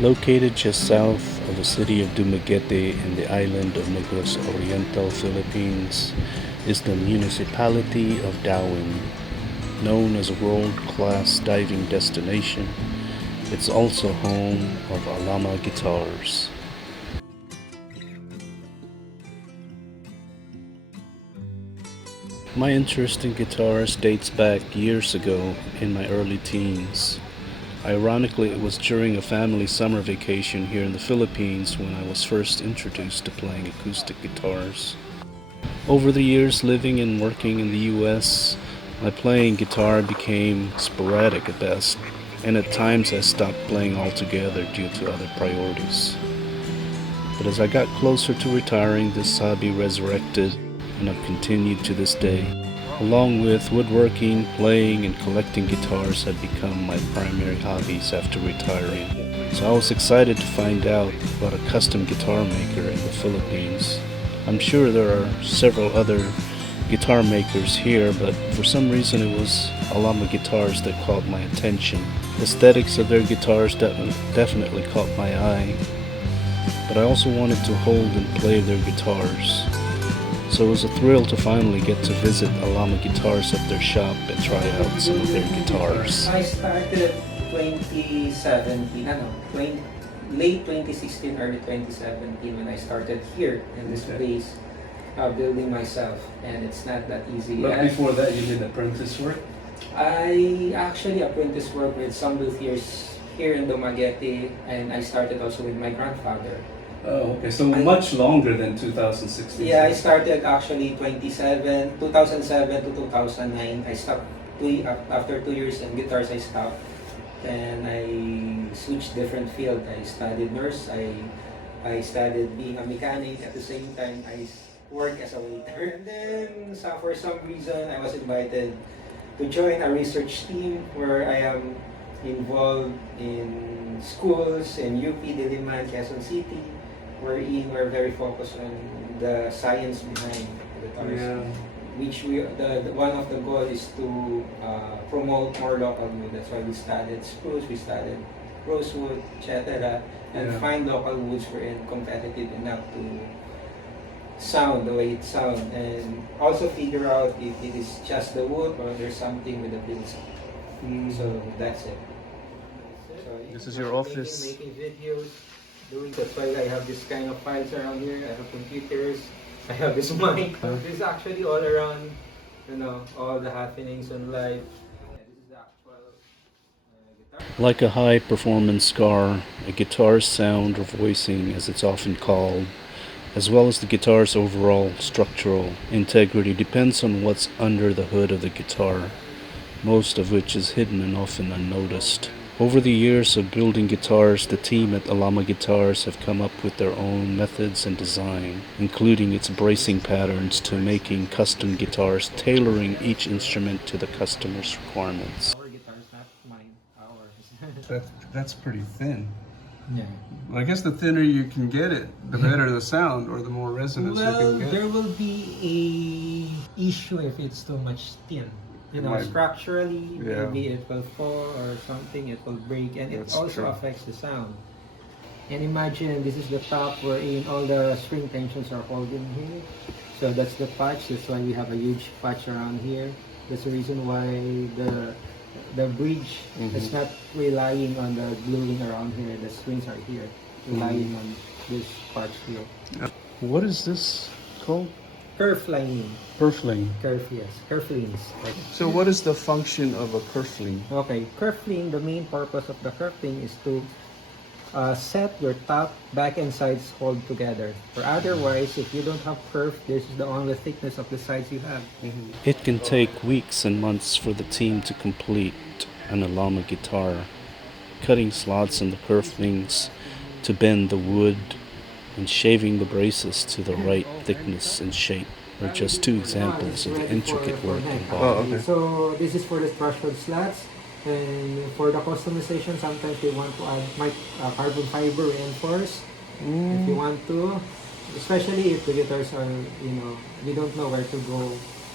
Located just south of the city of Dumaguete in the island of Negros Oriental Philippines is the municipality of Dauin. Known as a world-class diving destination, it's also home of Alama Guitars. My interest in guitars dates back years ago in my early teens. Ironically, it was during a family summer vacation here in the Philippines when I was first introduced to playing acoustic guitars. Over the years living and working in the US, my playing guitar became sporadic at best, and at times I stopped playing altogether due to other priorities. But as I got closer to retiring, this hobby resurrected, and I've continued to this day. Along with woodworking, playing, and collecting guitars have become my primary hobbies after retiring. So I was excited to find out about a custom guitar maker in the Philippines. I'm sure there are several other guitar makers here, but for some reason it was Alama Guitars that caught my attention. Aesthetics of their guitars definitely caught my eye, but I also wanted to hold and play their guitars. So it was a thrill to finally get to visit Alama Guitars at their shop and try out some of their guitars. I started 2017, late 2016, early 2017 when I started here in this place, building myself, and it's not that easy. But before that, you did apprentice work? I actually apprentice work with some luthiers here in Dumaguete, and I started also with my grandfather. Oh, okay. So much longer than 2016. Yeah, I started actually 2007 to 2009. I stopped after 2 years in guitars. I stopped, and I switched different field. I studied nurse. I studied being a mechanic. At the same time, I work as a waiter. And then, for some reason, I was invited to join a research team where I am involved in schools in UP, Diliman, Quezon City. We're very focused on the science behind the guitars. Yeah. Which one of the goal is to promote more local wood. That's why we studied spruce, we studied rosewood, etc. And find local woods wherein competitive enough to sound the way it sounds, and also figure out if it is just the wood or there's something with the build. So that's it. So This is your office. Making videos. That's why I have this kind of files around here. I have computers. I have this mic. This is actually all around, all the happenings in life. This is the actual guitar. Like a high-performance car, a guitar's sound or voicing, as it's often called, as well as the guitar's overall structural integrity depends on what's under the hood of the guitar, most of which is hidden and often unnoticed. Over the years of building guitars, the team at Alama Guitars have come up with their own methods and design, including its bracing patterns to making custom guitars, tailoring each instrument to the customer's requirements. Our guitars, not mine. Ours. That's pretty thin. Yeah. Well, I guess the thinner you can get it, the better the sound, or the more resonance you Well, can get. there will be a issue if it's too much thin. Right. Structurally, Yeah. maybe it will fall or something, it will break, and That's it also true. affects the sound. And imagine this is the top wherein all the string tensions are holding here. So that's the patch, that's why we have a huge patch around here. That's the reason why the bridge is not relying on the gluing around here. The strings are here, relying on this part here. What is this called? Kerf lining. Kerfling. Kerf, yes. Kerflings. So what is the function of a kerfling? Okay, kerfling, the main purpose of the kerfling is to set your top, back, and sides hold together. Or otherwise, if you don't have kerf, this is the only thickness of the sides you have. It can take weeks and months for the team to complete an Alama guitar, cutting slots in the kerflings to bend the wood and shaving the braces to the right thickness and shape are just two examples of the intricate work involved. okay. So this is for the threshold slats, and for the customization, sometimes we want to add carbon fiber reinforce. If you want to, especially if the guitars are, we don't know where to go.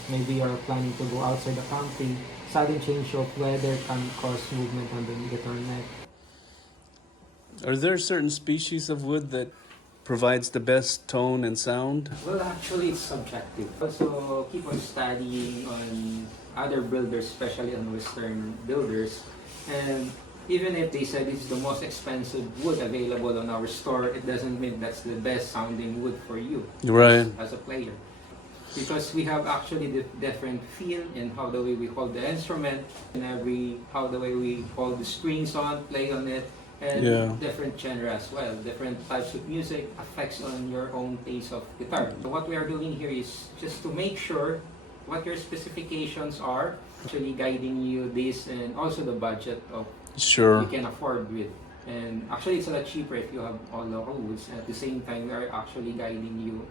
Maybe you're planning to go outside the country. Sudden change of weather can cause movement on the guitar neck. Are there certain species of wood that provides the best tone and sound? Well, actually, it's subjective. Also, keep on studying on other builders, especially on Western builders. And even if they said it's the most expensive wood available on our store, it doesn't mean that's the best sounding wood for you Right. as a player. Because we have actually the different feel in how the way we hold the instrument, and how the way we hold the strings on, play on it, and Yeah. different genre as well. Different types of music affects on your own taste of guitar. So what we are doing here is just to make sure what your specifications are, actually guiding you this and also the budget of Sure. you can afford with. And actually it's a lot cheaper if you have all the woods. At the same time, we are actually guiding you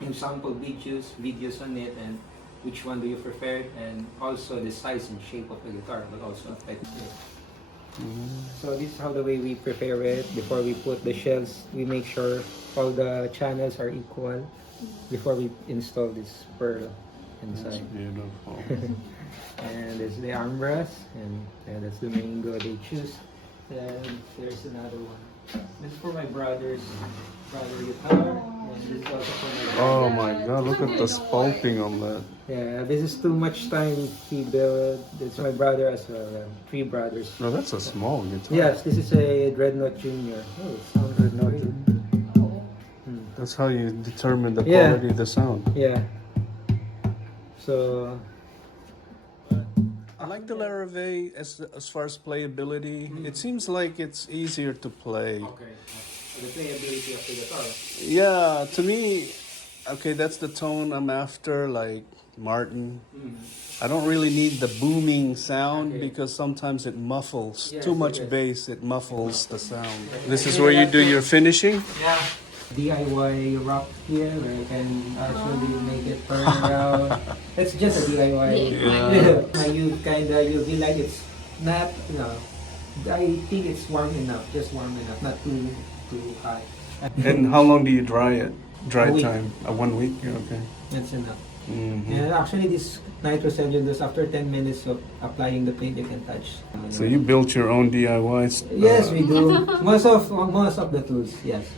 in sample videos on it, and which one do you prefer, and also the size and shape of the guitar will also affect it. So this is how the way we prepare it. Before we put the shells, we make sure all the channels are equal before we install this pearl inside. Beautiful. And there's the armrest, and that's the mango they choose. Then there's another one. This is for my brother guitar, and this is also for my brother. Oh my God! Look at the sculpting on that. Yeah, this is too much time he built. It's my brother as well. Three brothers. No, that's a small guitar. Yes, this is a Dreadnought Junior. Oh, it sounds Dreadnought great. That's how you determine the Yeah. quality of the sound. Yeah. So I like the Larrivee as far as playability. It seems like it's easier to play. okay, the playability of the guitar. Yeah, to me, okay, that's the tone I'm after, like Martin. I don't really need the booming sound Okay. because sometimes it muffles. Yes, Too much yes. bass, it muffles the sound. This is where you do your finishing? Yeah. DIY rock here where you can actually make it turn around. It's just a DIY. Yeah. You feel like it's not, I think it's warm enough, just warm enough, not too high. And how long do you dry it? Dry A week. time? 1 week? Yeah, okay. That's enough. Mhm. And actually this nitrous engine does after 10 minutes of applying the paint you can touch. So you built your own DIYs? Yes, we do. Most of the tools, yes.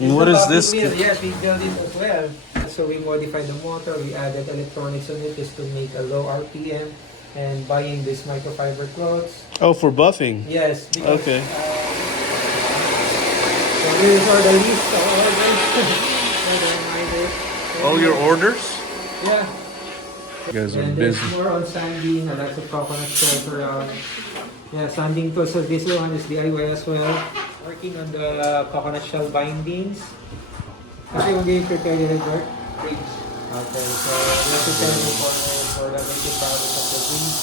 What is this? Yes, we built it as well. So we modified the motor, we added electronics on it just to make a low RPM, and buying this microfiber cloths. Oh, for buffing? Yes. Because, Okay. So these are the list of orders. All your orders? Yeah. You guys are And there's busy. more on sanding, and lots of coconut shells around. Yeah, sanding too. So this one is DIY as well. Working on the coconut shell bindings. Kasi yung game prepare yung work? Rings. Okay, so let's prepare for the basic process of the rings.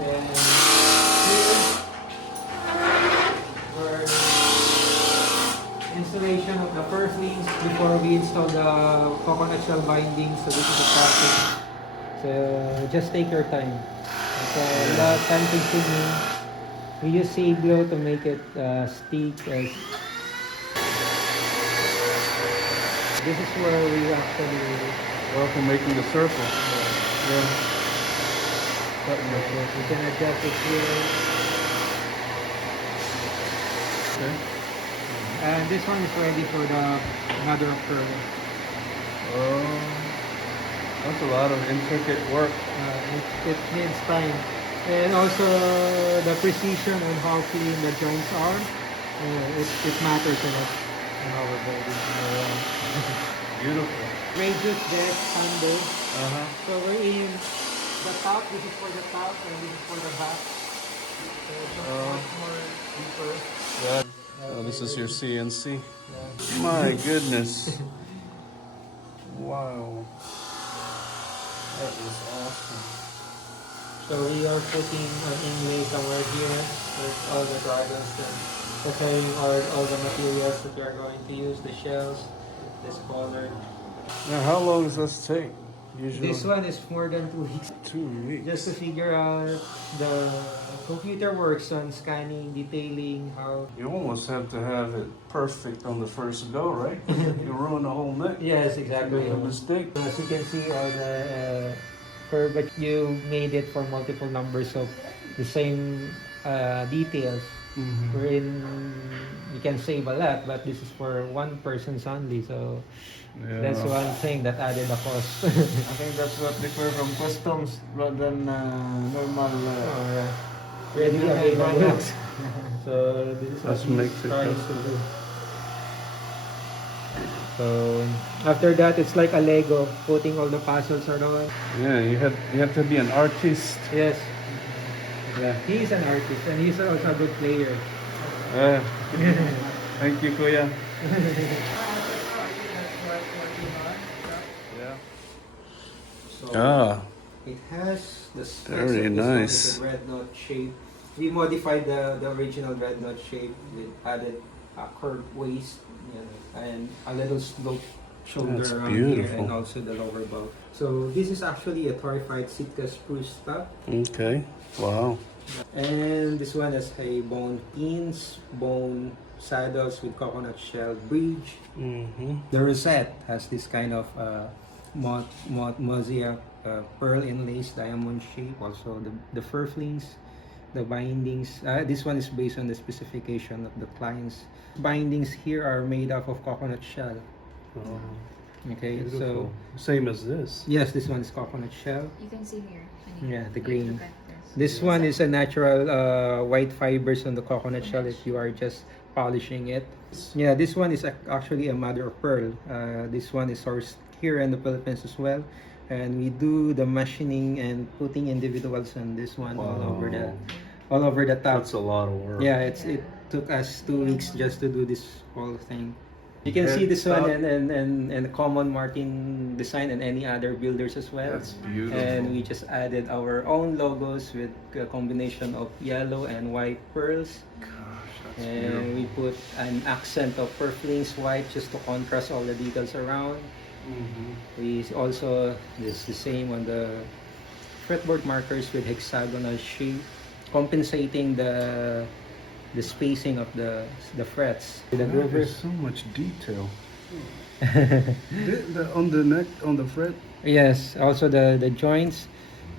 Then here, for installation of the first rings before we install the coconut shell bindings. So this is the process. So just take your time. So without time consuming, we use seed glue to make it stick as. This is where we actually Well, for making the circle. yeah. We can adjust it here. Okay. And this one is ready for the another curve. Oh, that's a lot of intricate work. It needs time. And also the precision and how clean the joints are. It matters a lot in our building. Beautiful. Radius deck, handle. Uh-huh. So we're in the top. This is for the top and this is for the back. So it's much more deeper. Yeah. Oh, this is your CNC. Yeah. My goodness. Wow. That is awesome. So we are putting an inlay somewhere here with all the dragons and preparing all the materials that we are going to use, the shells, this color. Now, how long does this take? Usually This one is more than 2 weeks. 2 weeks. Just to figure out the computer works on scanning, detailing, how. You almost have to have it perfect on the first go, right? You ruin the whole neck. Yes, exactly. Make a mistake. As you can see all the curve, but you made it for multiple numbers of the same details. wherein you can save a lot, but this is for one person's only. So that's one thing that added a cost. I think that's what differ from customs rather than normal. Or readily available. So this is what That we makes it try to custom. do. So after that, it's like a Lego, putting all the puzzles around. Yeah, you have to be an artist. Yes. Yeah, he's an artist and he's also a good player. Thank you, Kuya. So it has the specs Very of this one nice. with the red knot shape. We modified the original red knot shape with added curved waist, and a little slope shoulder That's around here, beautiful. and also the lower bow. So this is actually a torrefied Sitka spruce top. Okay. Wow. And this one has a bone pins, bone saddles with coconut shell bridge. The rosette has this kind of mosaic pearl inlays, diamond shape. Also the fur flings, the bindings. This one is based on the specification of the clients. Bindings here are made up of coconut shell. Okay, so Same as this. yes, this one is coconut shell. You can see here. Yeah, the green. Look at This one is a natural white fibers on the coconut shell if you are just polishing it. Yeah, this one is actually a mother of pearl. This one is sourced here in the Philippines as well. And we do the machining and putting individuals on this one all over the top. That's a lot of work. Yeah, it took us 2 weeks just to do this whole thing. You can see this one and common Martin design and any other builders as well. That's beautiful. And we just added our own logos with a combination of yellow and white pearls. Gosh, that's And we put an accent of purflings white just to contrast all the details around. We also, it's the same on the fretboard markers with hexagonal shape, compensating the spacing of the frets. The There's so much detail. On the neck, on the fret. Yes, also the joints,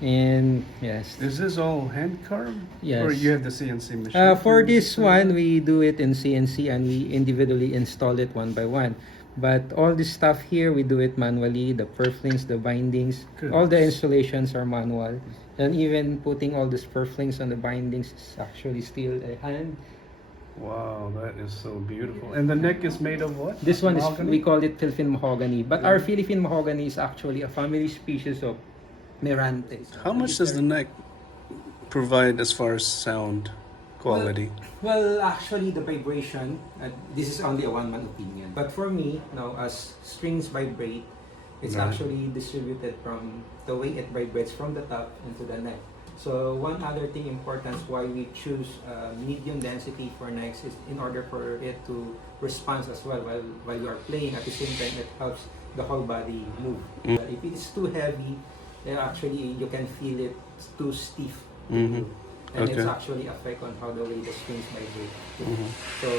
and yes. Is this all hand carved? Yes. Or you have the CNC machine? For to this do one, that? we do it in CNC and we individually install it one by one. But all this stuff here, we do it manually. The purflings, the bindings, all the installations are manual. And even putting all these purflings on the bindings is actually still a hand. Wow, that is so beautiful. And the neck is made of what? This one is, Mahogany? we call it Philippine mahogany. But our Philippine mahogany is actually a family species of Merantes. How much does the neck provide as far as sound quality? Well, actually, the vibration, this is only a one-man opinion. But for me, as strings vibrate, it's Right. actually distributed from the way it vibrates from the top into the neck. So one other thing important why we choose medium density for necks is in order for it to respond as well while you are playing. At the same time, it helps the whole body move. If it's too heavy, then actually you can feel it too stiff to move. And it's actually affect on how the way the strings vibrate. So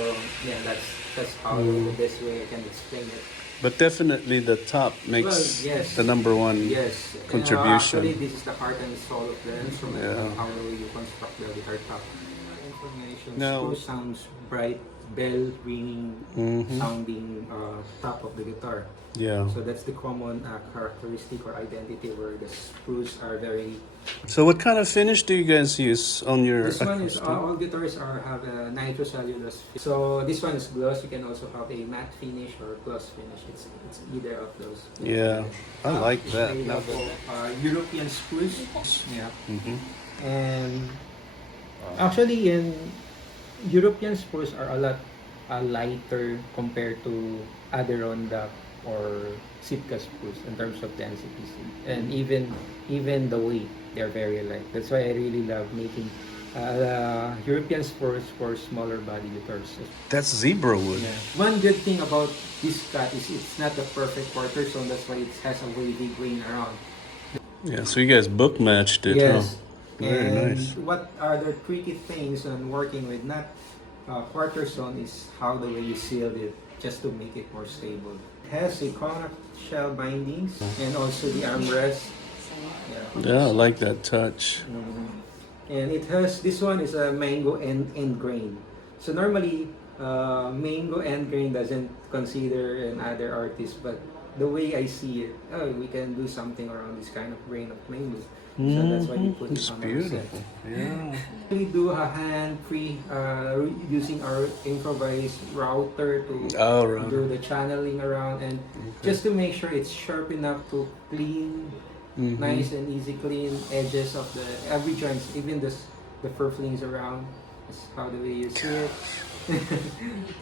yeah, that's how the best way I can explain it. But definitely the top makes yes. the number one Yes. contribution. Actually, this is the heart and soul of the instrument. Yeah. How the way you construct the guitar top. Information. Now- Screw sounds bright, bell ringing, sounding top of the guitar. Yeah. So that's the common characteristic or identity where the screws are very. So what kind of finish do you guys use on your This one is acoustic? all guitars have a nitrocellulose. So this one is gloss. You can also have a matte finish or gloss finish. It's either of those. Yeah, I like It's that. made up of European spruce. Yeah. And actually, in European spruce are a lot lighter compared to Adirondack or Sitka spruce in terms of density and even the weight. They're very light. That's why I really love making European spruce for smaller body guitars. That's zebra wood. Yeah. One good thing about this cut is it's not the perfect quarter tone. That's why it has a wavy grain around. Yeah, so you guys book matched it, Yes. huh? Very And nice. what are the tricky things on working with not quarter zone is how the way you sealed it just to make it more stable. It has a coconut shell bindings and also the armrest. Yeah, I like that touch. And it has, this one is a mango end grain. So normally, mango end grain doesn't consider another artist, but the way I see it, oh, we can do something around this kind of grain of mango. So that's why we put it It's on our set. beautiful. Yeah. We do a hand-free using our improvised router to Oh, do right. the channeling around, and just to make sure it's sharp enough to clean, nice and easy clean edges of the every joints, even the furflings around. That's how the way you see it.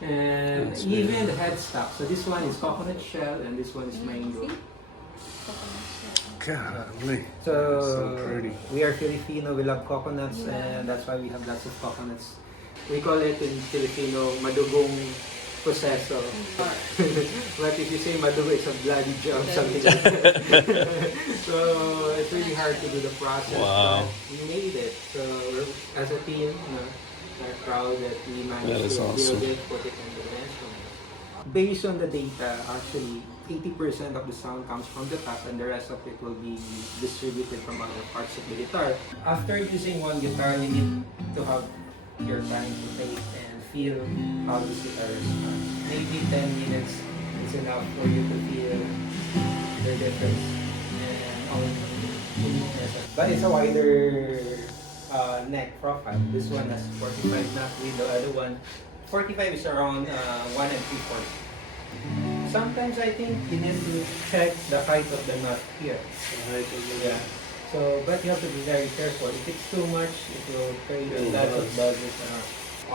And That's even the headstock. So this one is coconut shell and this one is mango. Golly. So, So pretty. we are Filipino, we love coconuts, and that's why we have lots of coconuts. We call it in Filipino, madugong proseso. But if you say madugo, it's a bloody job, something like that. So, it's really hard to do the process, Wow. but we made it. So, as a team, we're proud that we That managed is to awesome. build it, put it in the instrument. Based on the data, actually, 80% of the sound comes from the top and the rest of it will be distributed from other parts of the guitar. After using one guitar, you need to have your time to take and feel how this guitar is. Maybe 10 minutes is enough for you to feel the difference and all the uniqueness. But it's a wider neck profile. This one has 45 knot with the other one. 45 is around 1 3/4. Sometimes I think you need to check the height of the knot here. Yeah. So, but you have to be very careful. If it's too much, it will create lots of buzzes.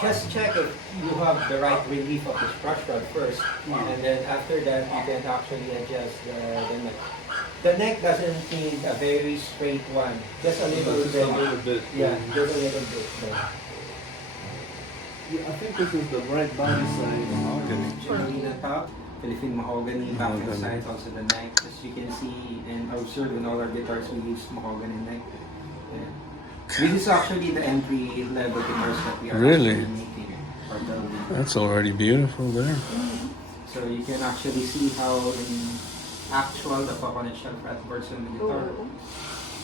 Just check if you have the right relief of the brush rod first, and then after that, you can actually adjust the neck. The neck doesn't need a very straight one. Just a little bit. bit. Yeah, just a little bit. Yeah, I think this is the right body size. Mahogany. Generally the top, Philippine mahogany, back and Mahogany. sides, also the neck. As you can see and observe in all our guitars, we use mahogany neck. Yeah. This is actually the entry level guitars that we are Really? actually making or building. That's already beautiful there. So you can actually see how in actual the coconut shell fretboards on the guitar.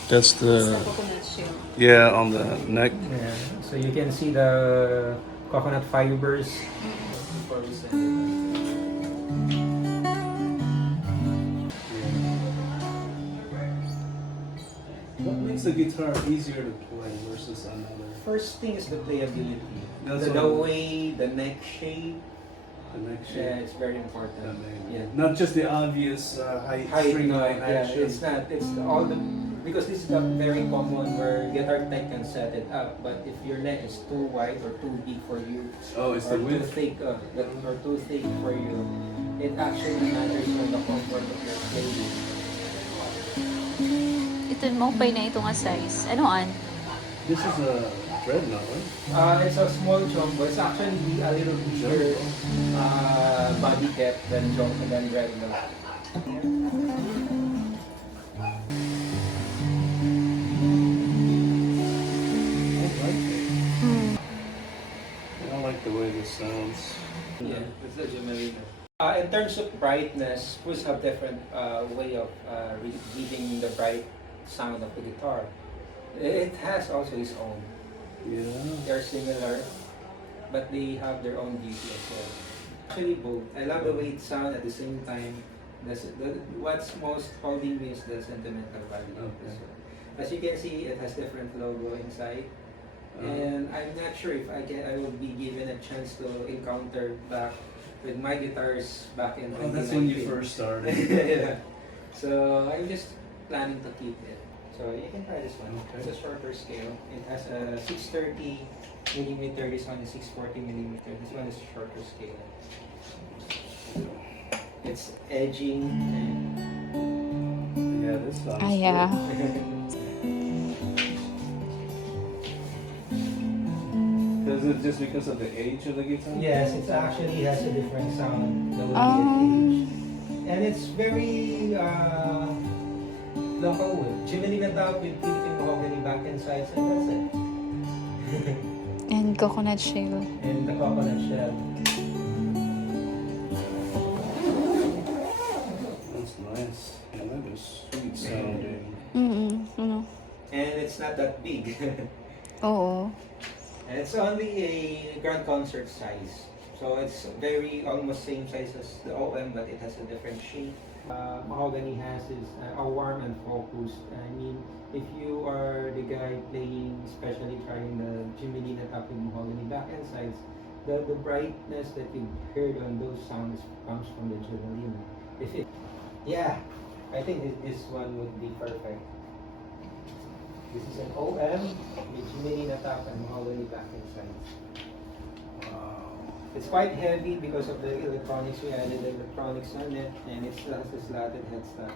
That's the, Coconut shell. yeah, on the neck. Yeah. So you can see the coconut fibers. Before we send it. What makes a guitar easier to play versus another? First thing is the playability. That's The what- way, the neck shape. The neck Yeah, shape. it's very important. Yeah. Not just the obvious height, Height, string no, line yeah, action. it's not. It's all the because this is a very common where guitar tech can set it up. But if your neck is too wide or too big for you, Oh, it's or the too width. thick, or too thick for you, it actually matters on the comfort of your playing. Ito mo pa na ito nga size. Ano an? This is a dreadnought, right? It's a small jumbo. It's actually a little bigger body depth than jumbo than dreadnought. I like the way this sounds. Yeah, it's a Gemelina. In terms of brightness, Spruce have different way of giving the bright sound of the guitar. It has also its own. Yeah. They're similar, but they have their own beauty as well. Actually both. I love the way it sounds at the same time. What's most holding me is the sentimental value of this one. As you can see, it has different logo inside. And I'm not sure if I will be given a chance to encounter back with my guitars back in 2019. That's when you first started. Yeah. So I'm just planning to keep it. So you can try this one. Okay. It's a shorter scale. It has a 630 millimeter. This one is 640 millimeter. This one is shorter scale. It's edging. Yeah, this sounds Ah, yeah. Is it just because of the age of the guitar? Yes, it actually has a different sound. The way it Um, And it's very local wood. Chimney na top with Philippine mahogany back and sides, and that's it. and coconut shell. And the coconut shell. That's nice. Yeah, that is sweet sounding. Ano? And it's not that big. Oo. And it's only a grand concert size. So it's very almost same size as the OM, but it has a different shape. Mahogany has is a warm and focused. I mean, if you are the guy playing, especially trying the chimney na top with mahogany back and sides, the brightness that you heard on those sounds comes from the Javelina. If it, yeah, I think this one would be perfect. This is an OM with chimney na top and mahogany back and sides. It's quite heavy because of the electronics. We added electronics on it, and it has a slotted headstock.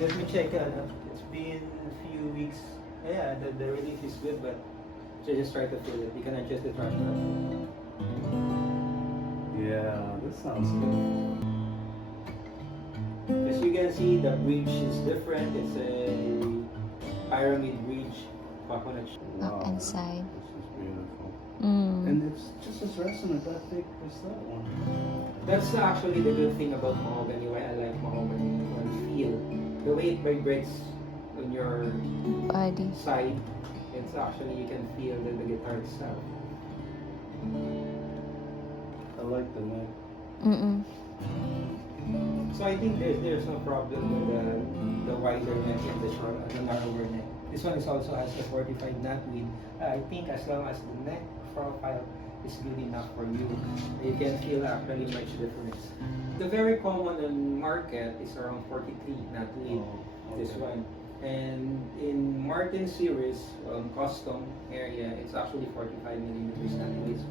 Let me check. It's been a few weeks. Yeah, the relief is good, but just try to feel it. You can adjust the trash pad. Yeah, this sounds good. As you can see, the bridge is different. It's a pyramid bridge. Coconut. Up and side. This is beautiful. Mm. And it's just as resonant, I think, as that one. That's actually the good thing about mahogany. Why I like mahogany on feel. The way it vibrates on your Body. side, it's actually you can feel the guitar itself. I like the neck. Mm-mm. So I think there's no problem with the wider neck and the narrower neck. This one is also has the 45 knot width. I think as long as the neck profile is good enough for you, you can feel actually much difference. The very common on market is around 43 knot width. This one. And in Martin series, custom area, it's actually 45 millimeters knot width.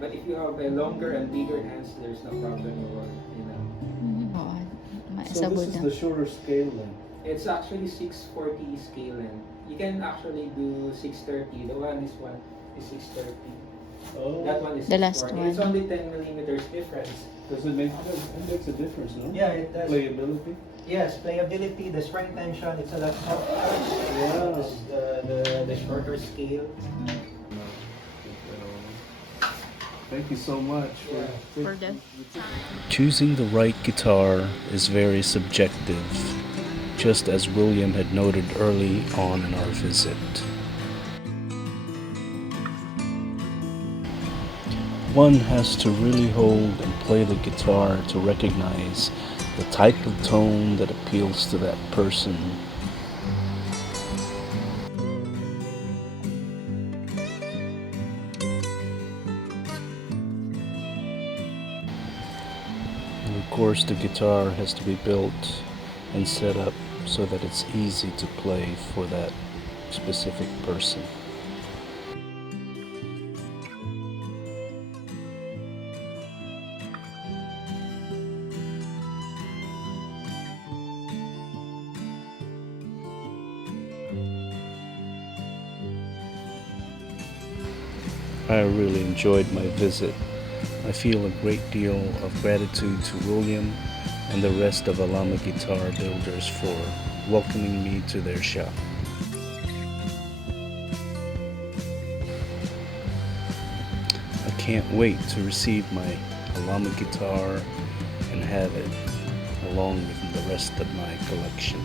But if you have a longer and bigger hands, there's no problem at all, you know. Oo. So Maisabot this is na. the shorter scale then. It's actually 640 scale length. You can actually do 630. This one is 630. Oh. That one is The last 640. one. It's only 10 millimeters difference. Does it makes a difference, no? Yeah, it does. Playability? Yes, playability, the spring tension, it's a lot softer. Yeah. This is the shorter scale. Thank you so much For the Choosing the right guitar is very subjective, just as William had noted early on in our visit. One has to really hold and play the guitar to recognize the type of tone that appeals to that person. And of course, the guitar has to be built and set up so that it's easy to play for that specific person. I really enjoyed my visit. I feel a great deal of gratitude to William and the rest of Alama Guitar Builders for welcoming me to their shop. I can't wait to receive my Alama guitar and have it along with the rest of my collection.